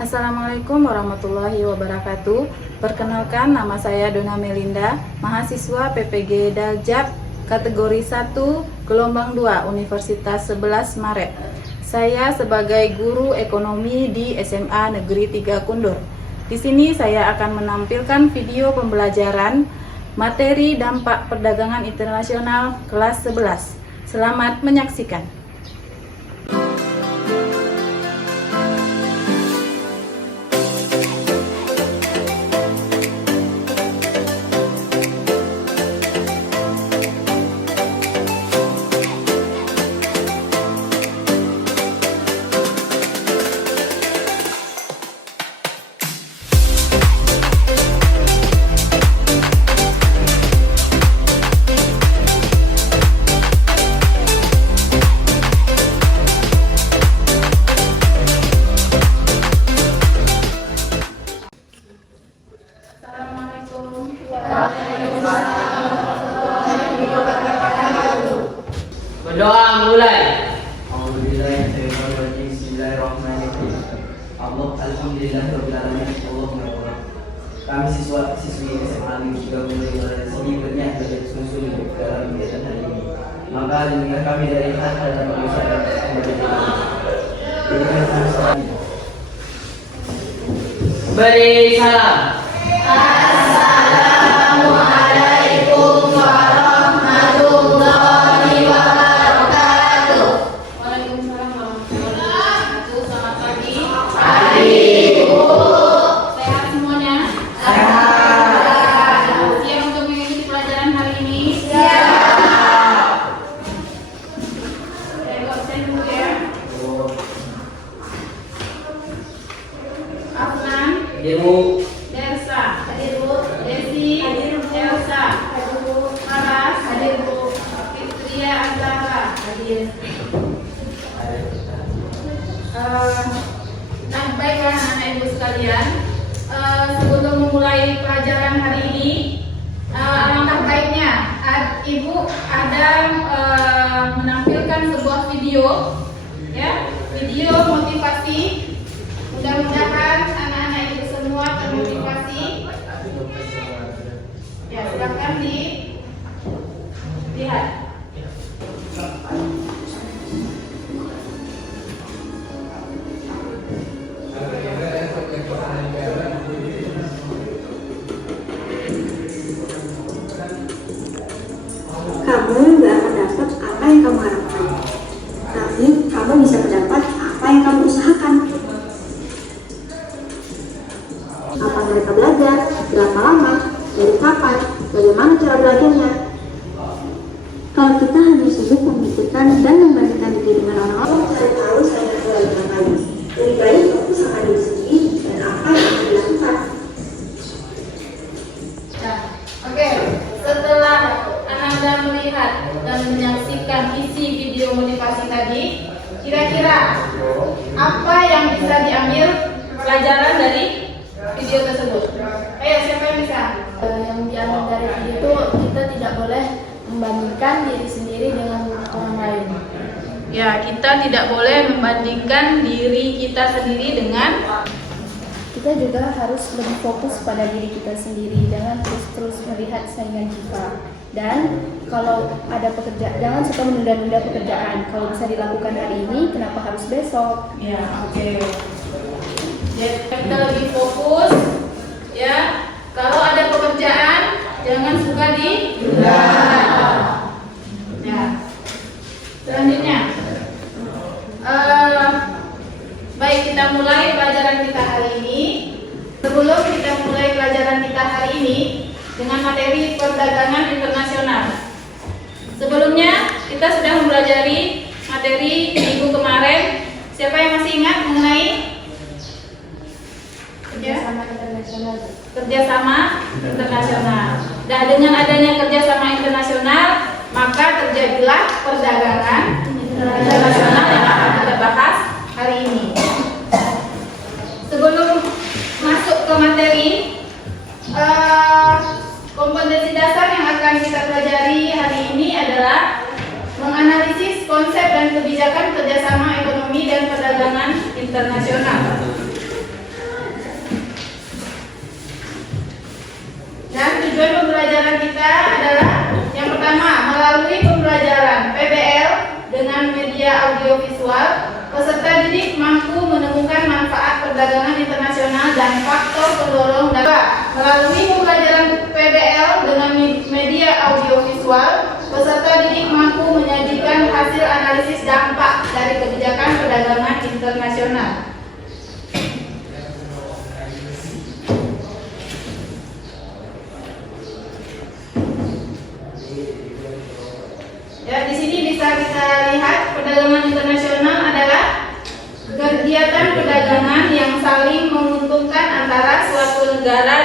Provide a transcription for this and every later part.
Assalamualaikum warahmatullahi wabarakatuh. Perkenalkan, nama saya Dona Melinda, mahasiswa PPG Daljab kategori 1 gelombang 2 Universitas 11 Maret. Saya sebagai guru ekonomi di SMA Negeri 3 Kundur. Di sini saya akan menampilkan video pembelajaran materi dampak perdagangan internasional kelas 11. Selamat menyaksikan. Berdoa mulai. Bismillahirrahmanirrahim. Alhamdulillahirabbil alamin. Allahumma kami siswa-siswi SMA Negeri 3 Kundur sini berniat belajar sungguh-sungguh dalam kegiatan hari ini. Maka dengar kami dari hal-hal dan masyarakat Beri salam. Assalamualaikum warahmatullahi wabarakatuh. Waalaikumsalam warahmatullahi wabarakatuh. Selamat pagi. Pagi, Bu. Sehat semuanya? Sehat. Siap untuk mengikuti pelajaran hari ini? Siap. Saya absen dulu ya. Afnan, Ibu, Dersa, Hadir, Bu. Desi, Elsa, Hadir, Bu. Maras, Hadir, Bu. Fitria Azhara. Hadir. Nah, baiklah anak-anak ibu sekalian, sebelum memulai pelajaran hari ini, alangkah baiknya ibu ada menampilkan sebuah video, ya, video motivasi. Mudah-mudahan anak-anak ibu semua termotivasi. Ya, silakan dilihat. Kamu nggak akan dapat apa yang kamu harapkan, tapi kamu bisa mendapat apa yang kamu usahakan. Apa mereka belajar, berapa lama, dari kapan, bagaimana cara belajarnya. Kalau kita hanya sibuk memikirkan dan membandingkan diri dengan orang-orang, kamu cari tahu saya belajar lagi. Lebih baik fokus sama diri sendiri dan apa yang akan dilakukan. Nah, oke. Setelah Anda melihat dan menyaksikan isi video motivasi tadi, kira-kira apa yang bisa diambil pelajaran dari video tersebut? Ayo, siapa yang bisa? Yang diambil dari video itu, kita tidak boleh membandingkan diri sendiri dengan orang lain. Ya, kita tidak boleh membandingkan diri kita sendiri dengan. Kita juga harus lebih fokus pada diri kita sendiri, jangan terus melihat saingan kita. Dan kalau ada pekerjaan, jangan suka menunda-nunda pekerjaan. Kalau bisa dilakukan hari ini, kenapa harus besok? Ya, oke. Jadi kita lebih fokus, ya. Kalau ada pekerjaan, jangan suka ditunda. Ya. Selanjutnya, baik, kita mulai pelajaran kita hari ini. Sebelum kita mulai pelajaran kita hari ini dengan materi perdagangan internasional. Sebelumnya kita sudah mempelajari materi minggu kemarin. Siapa yang masih ingat mengenai Kerjasama internasional. kerjasama internasional? Dan dengan adanya kerjasama internasional, maka terjadilah perdagangan internasional yang akan kita bahas hari ini. Sebelum masuk ke materi, kompetensi dasar yang akan kita pelajari hari ini adalah menganalisis konsep dan kebijakan kerjasama ekonomi dan perdagangan internasional.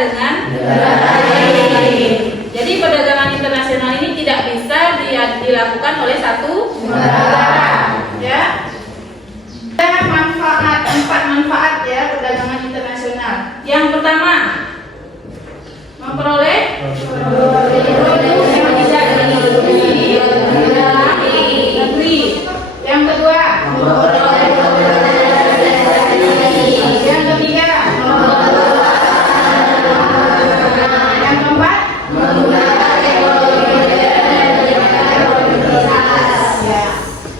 dengan negara lain. Jadi perdagangan internasional ini tidak bisa dilakukan oleh satu negara. Ya. Ada manfaat, 4 manfaat ya perdagangan internasional. Yang pertama, memperoleh produk yang tidak diproduksi dalam negeri. Yang kedua, yang ketiga, yang keempat, ya,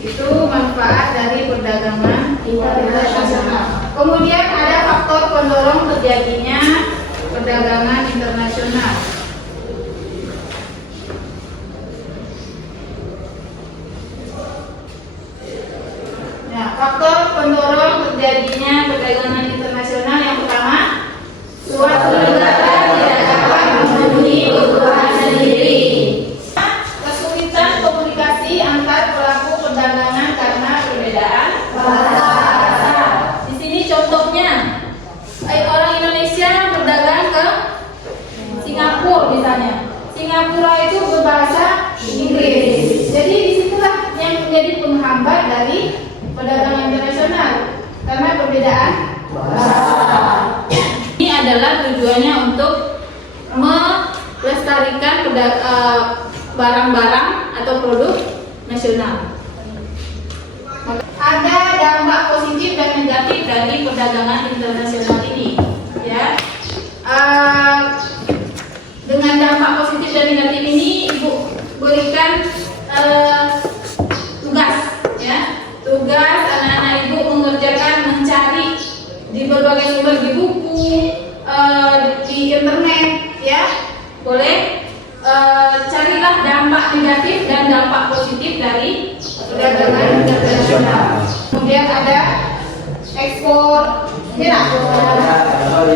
itu manfaat dari perdagangan internasional. Kemudian ada faktor pendorong terjadinya perdagangan internasional. Nah, faktor pendorong terjadinya perdagangan internasional yang pertama, suatu negara tidak dapat memenuhi kebutuhan sendiri. Kesulitan komunikasi antar pelaku perdagangan karena perbedaan bahasa. Di sini contohnya, orang Indonesia berdagang ke Singapura misalnya. Singapura itu berbahasa Inggris. Jadi disitulah yang menjadi penghambat dari perdagangan internasional karena perbedaan bahasa. Ini adalah tujuannya untuk melestarikan barang-barang atau produk nasional. Ada dampak positif dan negatif dari perdagangan internasional ini, ya. Dengan dampak positif dan negatif ini, Ibu berikan tugas, ya. Tugas anak-anak Ibu mengerjakan mencari di berbagai sumber, di buku, di internet, ya. Boleh carilah dampak negatif dan dampak positif dari perdagangan internasional. Kemudian ada ekspor,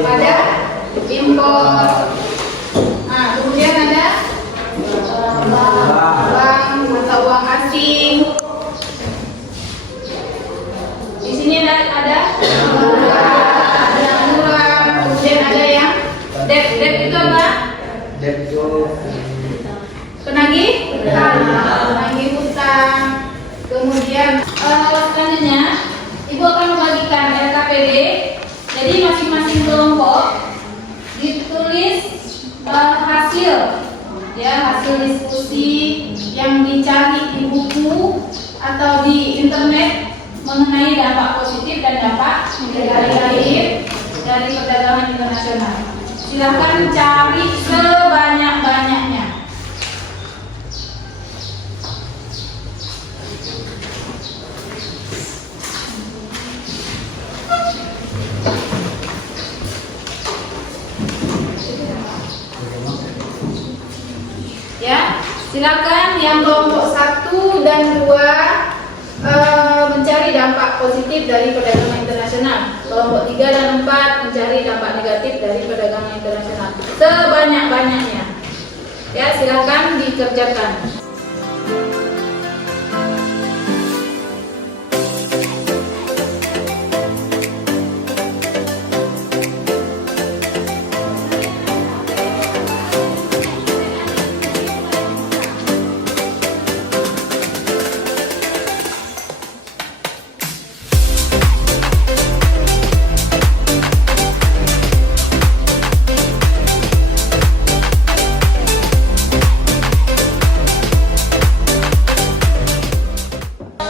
ada impor. Nah, kemudian ada bank mata uang asing. Di sini ada murah. Kemudian ada yang debt itu apa? Debt itu Penagih hutang. Kemudian selanjutnya Ibu akan membagikan RKPD. Jadi masing-masing kelompok ditulis hasil, ya, hasil diskusi yang dicari di buku atau di internet mengenai dampak positif dan dampak negatif dari perdagangan internasional. Silakan cari sebanyak-banyaknya. Ya, silakan yang kelompok 1 dan 2 mencari dampak positif dari perdagangan internasional. Kelompok 3 dan 4 mencari dampak negatif dari perdagangan internasional. Sebanyak-banyaknya. Ya, silakan dikerjakan.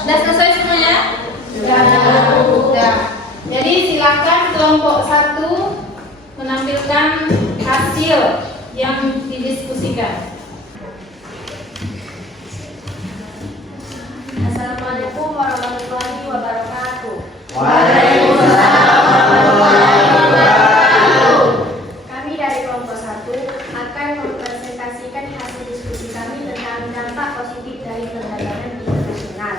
Sudah selesai semuanya? Sudah. Jadi silakan kelompok 1 menampilkan hasil yang didiskusikan. Assalamualaikum warahmatullahi wabarakatuh. Waalaikumsalam warahmatullahi wabarakatuh. Kami dari kelompok 1 akan mempresentasikan hasil diskusi kami tentang dampak positif dari perdagangan internasional.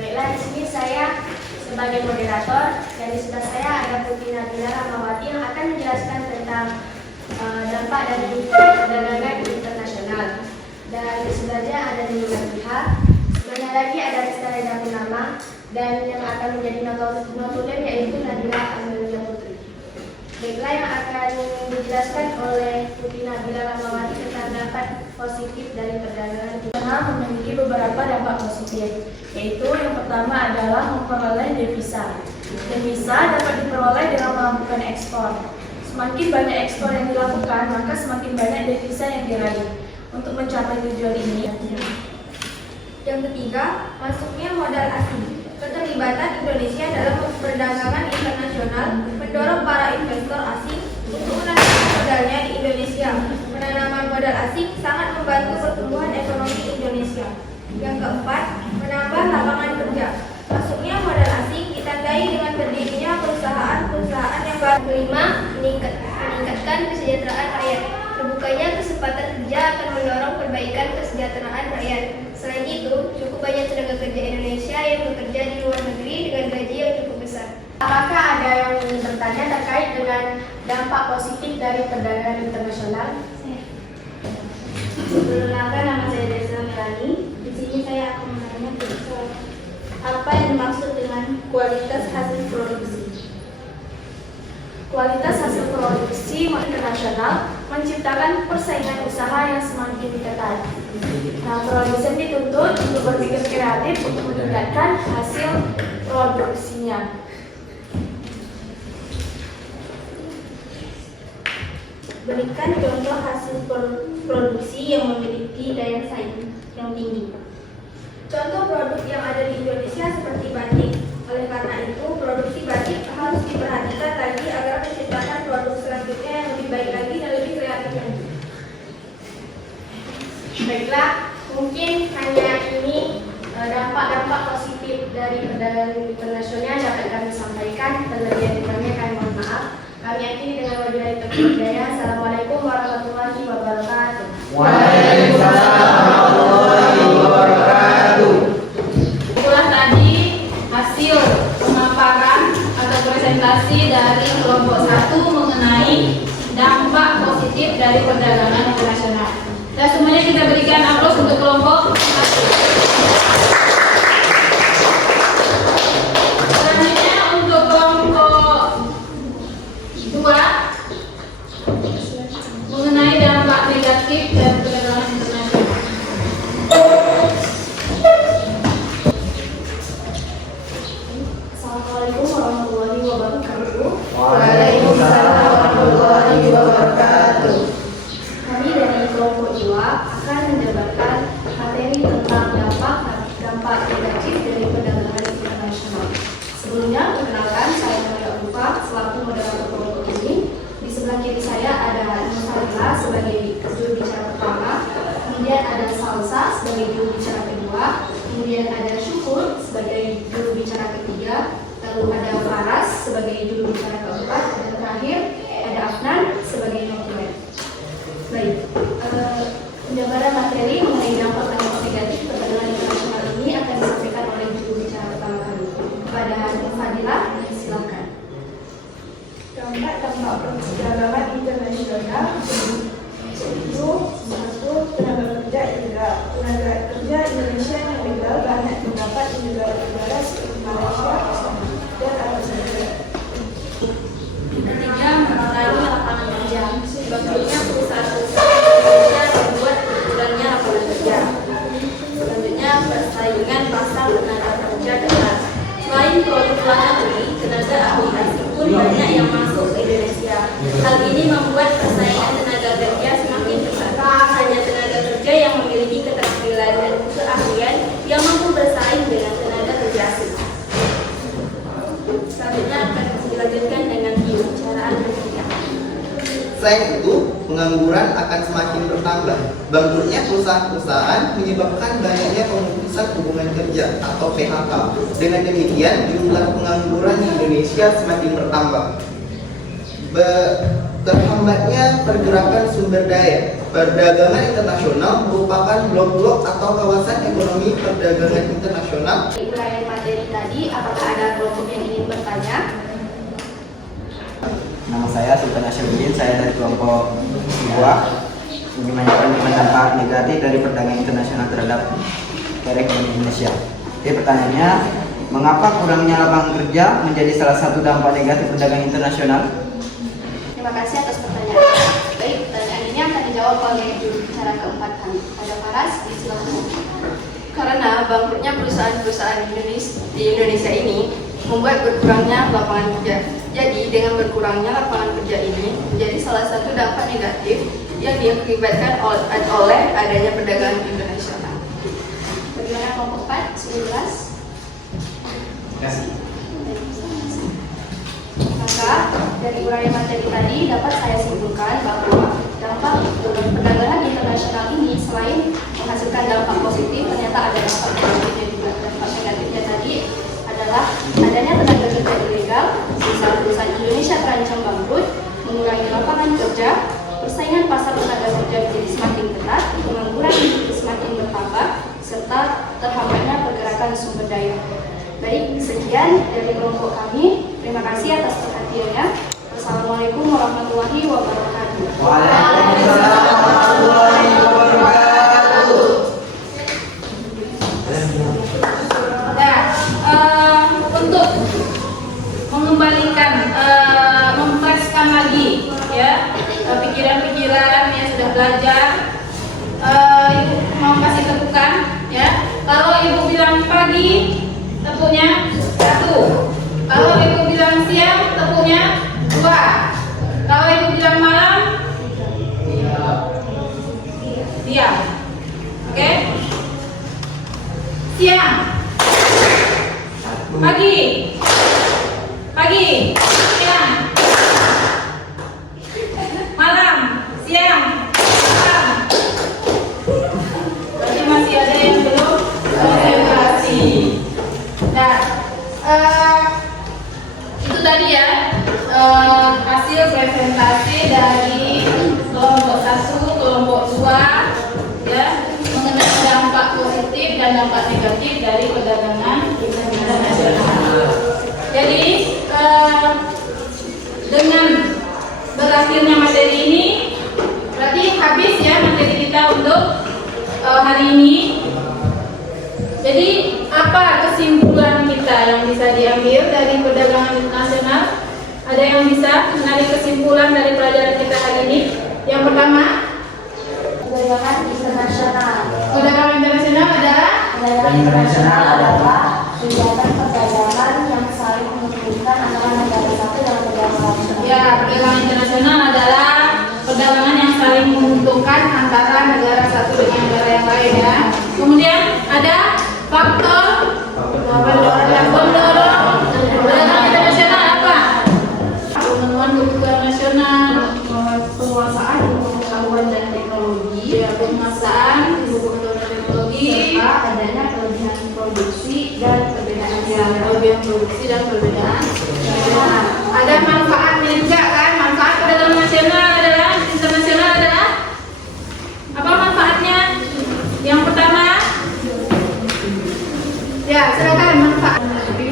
Baiklah, di sini saya sebagai moderator dan di sebelah saya ada Putri Nabila Rahmawati yang akan menjelaskan tentang dampak dari perdagangan internasional. Dan di sebelahnya ada Nini Nabila. Sebelahnya lagi ada Rizka Reda Purnama dan yang akan menjadi notulen yaitu Nadila Amelia Putri. Baiklah, yang akan dijelaskan dijelaskan oleh Putri Nabila Rahmawati tentang dampak positif dari perdagangan internasional memiliki beberapa dampak positif, yaitu yang pertama adalah memperoleh devisa. Devisa dapat diperoleh dengan melakukan ekspor. Semakin banyak ekspor yang dilakukan, maka semakin banyak devisa yang diraih. Untuk mencapai tujuan ini, yang ketiga, masuknya modal asing. Keterlibatan Indonesia dalam perdagangan internasional mendorong para investor asing untuk menanamkan modalnya di Indonesia. Penanaman modal asing sangat membantu pertumbuhan ekonomi Indonesia. Yang keempat, menambah lapangan kerja. Masuknya modal asing ditandai dengan berdirinya perusahaan-perusahaan yang baru. Kelima, meningkatkan kesejahteraan rakyat. Terbukanya kesempatan kerja akan mendorong perbaikan kesejahteraan rakyat. Selain itu, cukup banyak tenaga kerja Indonesia yang bekerja di luar negeri dengan gaji yang cukup besar. Apakah ada yang ingin bertanya terkait dengan dampak positif dari perdagangan internasional? Perkenalkan, nama saya Desa Melani. Di sini saya akan menanya tentang apa yang dimaksud dengan kualitas hasil produksi. Kualitas hasil produksi internasional menciptakan persaingan usaha yang semakin ketat. Nah, produsen dituntut untuk berpikir kreatif untuk meningkatkan hasil produksinya. Berikan contoh hasil produksi yang memiliki daya saing yang tinggi. Contoh produk yang ada di Indonesia seperti batik. Oleh karena itu, produksi batik harus diperhatikan lagi agar menciptakan produk selanjutnya yang lebih baik lagi dan lebih kreatif lagi. Baiklah, mungkin hanya ini dampak-dampak positif dari perdagangan internasional dapat kami sampaikan. Terlebih dari kami mohon maaf. Kami akhiri dengan wabillahi taufiq wal hidayah. Assalamualaikum warahmatullahi wabarakatuh. Waalaikumsalam warahmatullahi wabarakatuh. Itulah tadi hasil pemaparan atau presentasi dari kelompok 1 mengenai dampak positif dari perdagangan internasional. Dan semuanya kita berikan aplaus untuk kelompok 1. Selanjutnya untuk kelompok 2 mengenai dampak negatif dari perdagangan internasional. Assalamualaikum warahmatullahi wabarakatuh. Waalaikumsalam warahmatullahi wabarakatuh. Kami dari kelompok 2 akan menjabarkan materi tentang dampak negatif dari perdagangan internasional. Sebelumnya, perkenalkan saya Maria Ufa selaku moderator kelompok ini. Di sebelah kiri saya ada Nusarila sebagai juru bicara pertama, kemudian ada Salsa sebagai juru bicara kedua, kemudian ada Syukur sebagai juru bicara ketiga, lalu ada Faras sebagai juru bicara keempat, dan terakhir ada Afnan sebagai notulen. Baik, penjabaran materi mengenai dampak negatif perdagangan internasional ini akan disampaikan oleh juru bicara pertama kami. Kepada Fadilah, silakan. Dampak perdagangan internasional itu satu, tenaga kerja ilegal. Tenaga kerja Indonesia yang ilegal banyak terdapat di negara-negara seperti Malaysia dan Arab Saudi. Ketiga, mengurangi lapangan kerja. Sebagainya perusahaan-perusahaan Indonesia membuat berkurangnya lapangan kerja. Selanjutnya, persaingan pasar tenaga kerja ketat. Selain produk luar negeri, tenaga ahli asing pun banyak yang masuk ke Indonesia. Hal ini membuat persaingan tenaga kerja semakin ketat. Hanya tenaga kerja yang memiliki keterampilan dan keahlian yang mampu bersaing dengan tenaga kerja asing. Selanjutnya akan dilanjutkan dengan pembicaraan berikutnya. Selain itu, pengangguran akan semakin bertambah. Bangkrutnya perusahaan-perusahaan menyebabkan banyaknya pemutusan hubungan kerja atau PHK. Dengan demikian, jumlah pengangguran di Indonesia semakin bertambah. Terhambatnya pergerakan sumber daya. Perdagangan internasional merupakan blok-blok atau kawasan ekonomi perdagangan internasional. Di uraian materi tadi, apakah ada kelompok yang ingin bertanya? Nama saya Sultan Asyuddin, saya dari kelompok 2 ingin menyampaikan dampak negatif dari perdagangan internasional terhadap ekonomi Indonesia. Jadi pertanyaannya, mengapa kurangnya lapangan kerja menjadi salah satu dampak negatif perdagangan internasional? Terima kasih atas pertanyaan. pertanyaan. Baik, pertanyaan ini akan dijawab oleh juru bicara keempat kami. Ada Faras, silakan. Karena bangkrutnya perusahaan-perusahaan di Indonesia ini membuat berkurangnya lapangan kerja. Jadi dengan berkurangnya lapangan kerja ini menjadi salah satu dampak negatif yang diakibatkan oleh adanya perdagangan internasional. Bagaimana kelompok 4? Sudah jelas? Terima kasih. Maka dari uraian materi tadi dapat saya simpulkan bahwa dampak perdagangan internasional ini selain menghasilkan dampak positif, ternyata ada dampak negatif dan juga dampak negatifnya tadi adalah adanya tenaga kerja ilegal, sisa perusahaan Indonesia terancam bangkrut, mengurangi lapangan kerja, persaingan pasar tenaga kerja menjadi semakin ketat, pengangguran semakin bertambah, serta terhambatnya pergerakan sumber daya. Baik, sekian dari kelompok kami. Terima kasih atas perhatiannya. Wassalamualaikum warahmatullahi wabarakatuh. Waalaikumsalam warahmatullahi wabarakatuh. Nah, untuk mengembalikan, memfreshkan lagi ya pikiran-pikiran yang sudah belajar, ibu mau kasih tepukan ya. Kalau ibu bilang pagi, tepuknya 1. Kalau ibu bilang siang, tepuknya 2. Kalau ibu bilang malam, diam. Oke? Siang, pagi, siang, malam, siang, malam. Berarti masih ada yang belum konsentrasi. Nah, itu tadi ya hasil presentasi dari kelompok 1, kelompok 2 ya, mengenai dampak positif dan dampak negatif dari perdagangan internasional. Jadi dengan berakhirnya materi ini berarti habis ya materi kita untuk hari ini. Jadi apa kesimpulan kita yang bisa diambil dari perdagangan internasional? Ada yang bisa menarik kesimpulan dari pelajaran kita hari ini? Yang pertama, Perdagangan internasional. perdagangan internasional adalah Perdagangan internasional adalah kegiatan perdagangan yang saling menguntungkan antara negara satu dan negara lain. ya, perdagangan internasional adalah perdagangan yang saling menguntungkan antara negara satu dengan negara yang lain ya. Kemudian ada faktor pendorong perdagangan internasional apa? Pemenuhan kebutuhan nasional, penguasaan ilmu pengetahuan dan teknologi, ya, penguasaan ilmu pengetahuan dan teknologi, serta adanya kelebihan produksi dan perbedaan kelebihan produksi dan perbedaan. Nah, ada manfaatnya juga kan? Manfaat perdagangan nasional adalah internasional adalah apa manfaatnya? Yang pertama, ya silakan manfaat.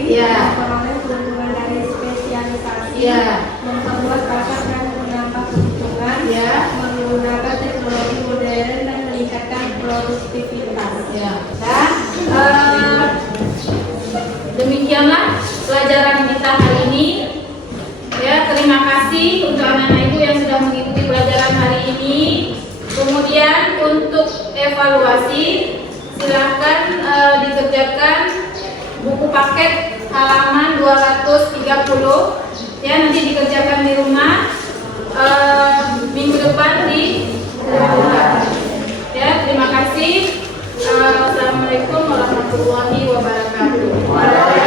Ya, memperoleh keuntungan dari spesialisasi, ya, memperluas pasar dan menambah kebutuhan, ya, menggunakan teknologi modern dan meningkatkan produktivitas. ya. Dan demikianlah pelajaran kita hari ini. Ya, terima kasih untuk anak-anak ibu yang sudah mengikuti pelajaran hari ini. Kemudian untuk evaluasi, silakan dikerjakan buku paket halaman 230. Ya, nanti dikerjakan di rumah. Minggu depan di rumah. Ya, terima kasih. Assalamualaikum warahmatullahi wabarakatuh.